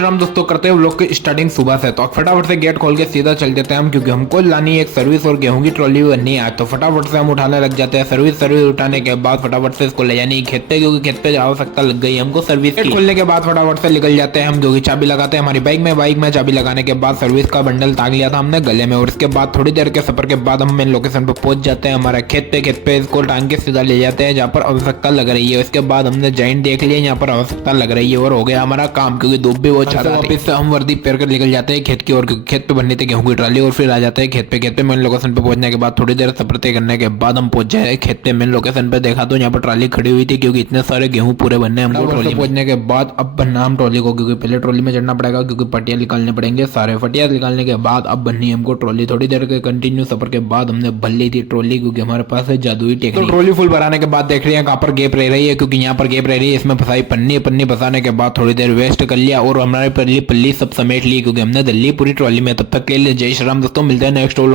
श्री राम दोस्तों, करते हैं व्लॉग की स्टार्टिंग सुबह से। तो फटाफट से गेट खोल के सीधा चल देते हैं हम, क्योंकि हमको लानी है एक सर्विस और गेहूं की ट्रॉली बननी है। तो फटाफट से हम उठाने लग जाते हैं। सर्विस उठाने के बाद फटाफट से इसको ले जानी है खेत पे, क्योंकि खेत पे आवश्यकता लग गई हमको सर्विस की। खोलने के बाद फटाफट से निकल जाते हैं हम, जो कि चाबी लगाते हैं हमारी बाइक में चाबी लगाने के बाद सर्विस का बंडल टांग लिया था हमने गले में। और इसके बाद थोड़ी देर के सफर के बाद हम मेन लोकेशन पे पहुंच जाते हैं हमारे खेत पे इसको टांग के सीधा ले जाते हैं जहाँ पर आवश्यकता लग रही है। उसके बाद हमने जॉइंट देख लिया, यहाँ पर आवश्यकता लग रही है और हो गया हमारा काम, क्योंकि धूप भी बहुत ज्यादा। वापस से हम वर्दी पहन कर निकल जाते हैं खेत की ओर, क्योंकि खेत पे बननी थी गेहूं की ट्राली। और फिर आ जाते हैं खेत पे मेन लोकेशन पे पहुंचने के बाद थोड़ी देर सफर तय करने के बाद हम पहुंच जाए खेत पे। मेन लोकेशन पे देखा तो यहाँ पर ट्राली खड़ी हुई थी, क्योंकि इतने सारे गेहूं पूरे बनने हमको ट्रॉली पहुंचने के बाद। अब बनना हम ट्रॉली को, क्योंकि पहले ट्रॉली में चढ़ना पड़ेगा, क्योंकि पटिया निकालने पड़ेंगे सारे। पटिया निकालने के बाद अब बननी हमको ट्रॉली। थोड़ी देर के कंटिन्यू सफर के बाद हमने भर ली थी ट्रॉली, क्योंकि हमारे पास है जादुई टेक्निक। तो ट्रॉली फुल भराने के बाद देख रहे हैं कहाँ पर गैप रह रही है, क्योंकि यहाँ पर गैप रह रही है। इसमें फंसाई पन्नी फंसाने के बाद थोड़ी देर वेस्ट कर लिया और हमारे पल्ली सब समेट ली, क्योंकि हमने दिल्ली पूरी ट्रॉली में। तब तक के लिए जय श्री राम दोस्तों, मिलते हैं नेक्स्ट व्लॉग।